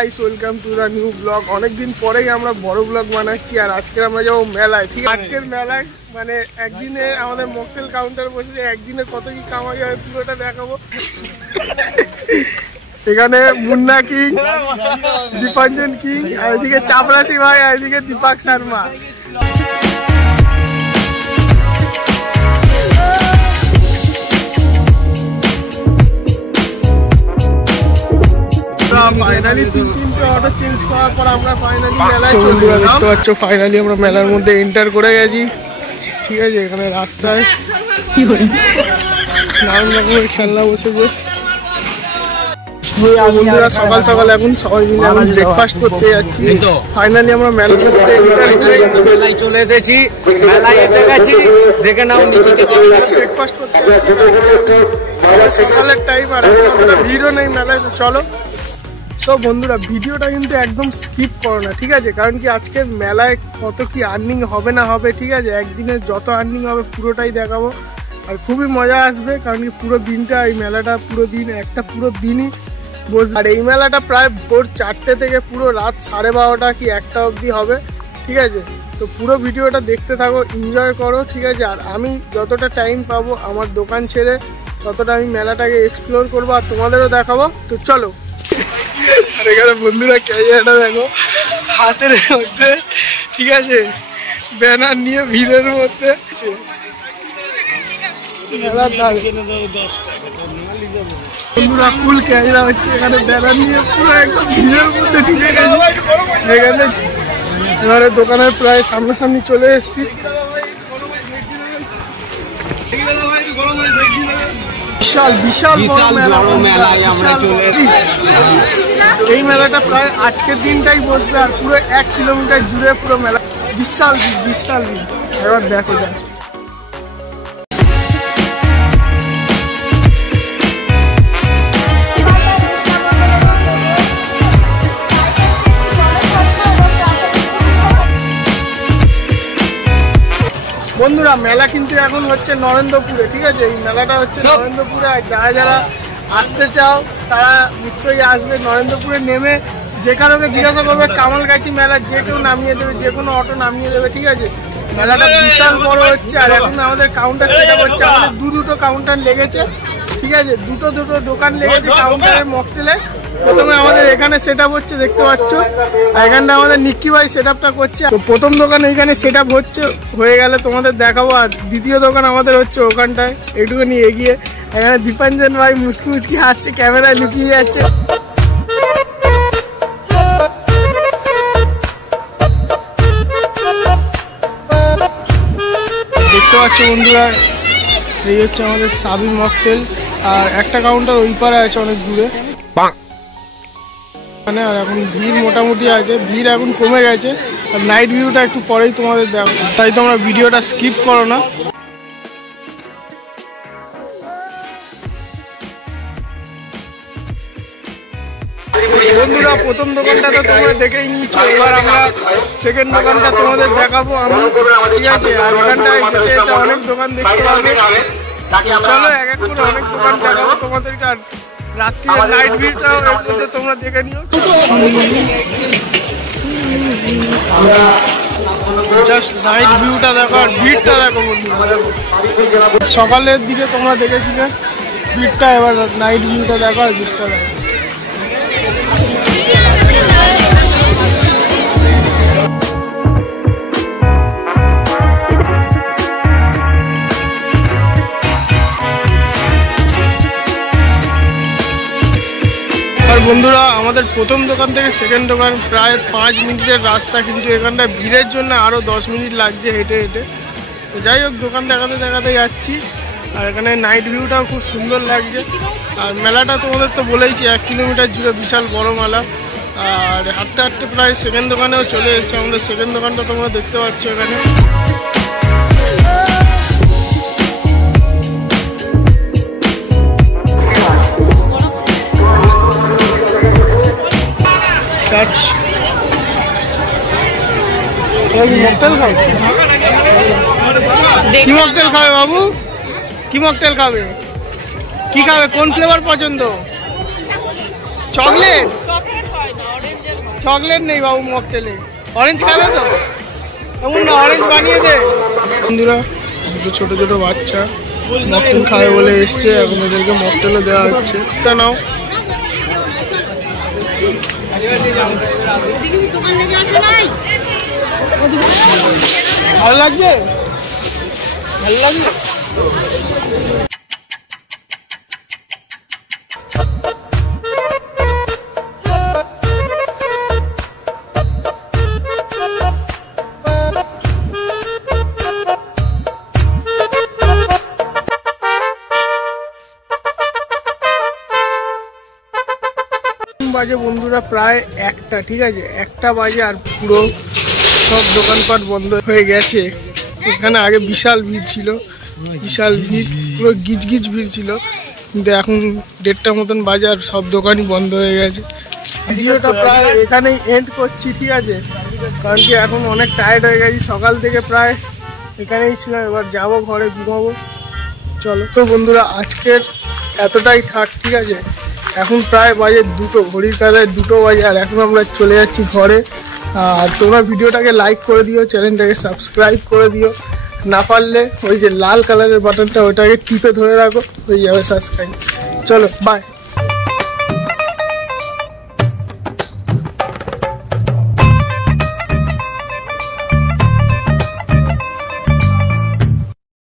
Guys, welcome to the new blog. অনেকদিন পরেই আমরা বড় ব্লগ বানাচ্ছি আর আজকে আমরা যাবো মেলায়। ঠিক আছে, আজকের মেলায় মানে একদিনে আমাদের মকটেল কাউন্টার বসে একদিনে কত কি কামাই হয় পুরোটা দেখাবো। এখানে মুন্না কিং, দীপাঞ্জন কিং, আর এদিকে চাপরাসি ভাই, আর এদিকে দীপক শর্মা। ফাইনালি তিনটে অটো চেঞ্জ করার পর আমরা ফাইনালি মেলায় চলে এলাম। দেখতে পাচ্ছ ফাইনালি আমরা মেলার মধ্যে এন্টার করে গেছি। ঠিক আছে, এখানে রাস্তায় নানান রকমের খেলনা বসেছে। বন্ধুরা সকাল সকাল এখন সবাই মিলে এখন ব্রেকফাস্ট করতে যাচ্ছি। ফাইনালি আমরা মেলায় চলে এসেছি, মেলায় এসে গেছি, দেখে নাও ব্রেকফাস্ট করতে যাচ্ছি। সকালের টাইম আর এখন ভিড়ও নেই মেলায়। চলো সব বন্ধুরা, ভিডিওটা কিন্তু একদম স্কিপ করো না, ঠিক আছে? কারণ কি আজকের মেলায় কত কি আর্নিং হবে না হবে, ঠিক আছে? একদিনের যত আর্নিং হবে পুরোটাই দেখাবো আর খুবই মজা আসবে। কারণ কি পুরো দিনটা এই মেলাটা পুরো দিন একটা পুরো দিনই বসবে। আর এই মেলাটা প্রায় ভোর 4টে থেকে পুরো রাত 12:30 কি 1টা অবধি হবে, ঠিক আছে? তো পুরো ভিডিওটা দেখতে থাকো, এনজয় করো, ঠিক আছে? আর আমি যতটা টাইম পাবো আমার দোকান ছেড়ে ততটা আমি মেলাটাকে এক্সপ্লোর করবো আর তোমাদেরও দেখাবো। তো চলো। আর এখানে বন্ধুরা ক্যামেরাটা দেখো হাতের মধ্যে, ঠিক আছে, ব্যানার নিয়ে ভিড়ের মধ্যে বন্ধুরা ফুল ক্যামেরা হচ্ছে এখানে ব্যানার নিয়ে পুরো একদম ভিড়ের মধ্যে ঢুকে গেছে। এখানে এবারে দোকানের প্রায় সামনাসামনি চলে এসেছি। বিশাল বিশাল বড় মেলা। এই মেলাটা প্রায় আজকের দিনটাই বসবে আর পুরো 1 কিলোমিটার জুড়ে পুরো মেলা। বিশাল বিশাল। এবার দেখো যায় বন্ধুরা, মেলা কিন্তু এখন হচ্ছে নরেন্দ্রপুরে, ঠিক আছে? এই মেলাটা হচ্ছে নরেন্দ্রপুরে। আর যারা যারা আসতে চাও তারা নিশ্চয়ই আসবে। নরেন্দ্রপুরে নেমে যে কারোকে জিজ্ঞাসা করবে কামালগাছি মেলা, যে কেউ নামিয়ে দেবে, যে কোনো অটো নামিয়ে দেবে, ঠিক আছে? মেলাটা বিশাল বড় হচ্ছে আর এখন আমাদের কাউন্টার সেট আপ হচ্ছে। আমাদের দুটো কাউন্টার লেগেছে, ঠিক আছে? দুটো দোকান লেগেছে কাউন্টারের মকটেলে। প্রথমে আমাদের এখানে সেট আপ হচ্ছে, দেখতে পাচ্ছ। এখানটা আমাদের নিক্কি ভাই সেট আপটা করছে। তো প্রথম দোকান এইখানে সেট আপ হচ্ছে, হয়ে গেলে তোমাদের দেখাবো। আর দ্বিতীয় দোকান আমাদের হচ্ছে ওখানটায়, একটুখানি এগিয়ে। এখানে দীপাঞ্জন ভাই মুচকি মুচকি হাসছে, ক্যামেরায় লুকিয়ে যাচ্ছে। দেখতে পাচ্ছ বন্ধুরা, এই হচ্ছে আমাদের সাবি মকটেল। আর একটা কাউন্টার ওই পারে আছে অনেক দূরে। আর এখন ভিড় মোটামুটি আছে, ভিড় এখন কমে গেছে। আর নাইট ভিউটা একটু পরেই তোমাদের দেখো, তাই তোমরা ভিডিওটা স্কিপ করো না। বন্ধুরা প্রথম দোকানটা তো তোমরা দেখেই নিয়েছো, এবার আমরা সেকেন্ড দোকানটা তোমাদের দেখাবো আমি, ঠিক আছে? আর ওখানটায় যেতে যেতে অনেক দোকান দেখতে পাবে। চলো এক এক করে অনেক দোকান দেখাবো তোমাদেরকে। আর রাত্রির নাইট ভিউটাও এর মধ্যে তোমরা দেখে নিও। জাস্ট নাইট ভিউটা দেখো আর ভিড়টা দেখো বন্ধুরা। সকালের দিকে তোমরা দেখেছিলে ভিড়টা, এবার নাইট ভিউটা দেখো আর ভিড়টা দেখো। বন্ধুরা আমাদের প্রথম দোকান থেকে সেকেন্ড দোকান প্রায় 5 মিনিটের রাস্তা, কিন্তু এখানটায় ভিড়ের জন্য আরও 10 মিনিট লাগছে হেঁটে হেঁটে। তো যাই হোক, দোকান দেখাতে দেখাতে যাচ্ছি। আর এখানে নাইট ভিউটাও খুব সুন্দর লাগছে। আর মেলাটা তোমাদের তো বলেইছি 1 কিলোমিটার জুড়ে বিশাল বড় মেলা। আর হাঁটতে হাঁটতে প্রায় সেকেন্ড দোকানেও চলে এসেছে। আমাদের সেকেন্ড দোকানটা তোমরা দেখতে পাচ্ছ এখানে। মকটেল খাবে? কি মকটেল খাবে বাবু? কি মকটেল খাবে? কি খাবে? কোন ফ্লেভার পছন্দ? চকলেট? চকলেট নেই বাবু মকটেলে। অরেঞ্জ খাবে তো? এমন না, অরেঞ্জ বানিয়ে দে। বন্ধুরা দুটো ছোট ছোট বাচ্চা মকটেল খাবে বলে এসছে, এখন এদেরকে মকটেলে দেওয়া হচ্ছে। এটা নাও। ভালো লাগছে? ভালো লাগছে? বাজে বন্ধুরা প্রায় 1টা, ঠিক আছে 1টা বাজে, আর পুরো সব দোকানপাট বন্ধ হয়ে গেছে। এখানে আগে বিশাল ভিড় ছিল, বিশাল ভিড়, পুরো গিজ গিজ ভিড় ছিল, কিন্তু এখন 1:30 মতন বাজে আর সব দোকানই বন্ধ হয়ে গেছে। ভিডিওটা প্রায় এখানেই এন্ড করছি, ঠিক আছে, কারণ কি এখন অনেক টায়ার্ড হয়ে গেছি, সকাল থেকে প্রায় এখানেই ছিলাম, এবার যাবো ঘরে ঘুমাবো। চলো তো বন্ধুরা আজকের এতটাই থাক, ঠিক আছে। এখন প্রায় বাজে 2টো, ঘড়ির কাঁটায় 2টো বাজে, আর এখন আমরা চলে যাচ্ছি ঘরে। আর তোমরা ভিডিওটাকে লাইক করে দিও, চ্যানেলটাকে সাবস্ক্রাইব করে দিও, না পারলে ওই যে লাল কালারের বাটনটা ওইটাকে টিপে ধরে রাখো, হয়ে যাবে সাবস্ক্রাইব। চলো বাই।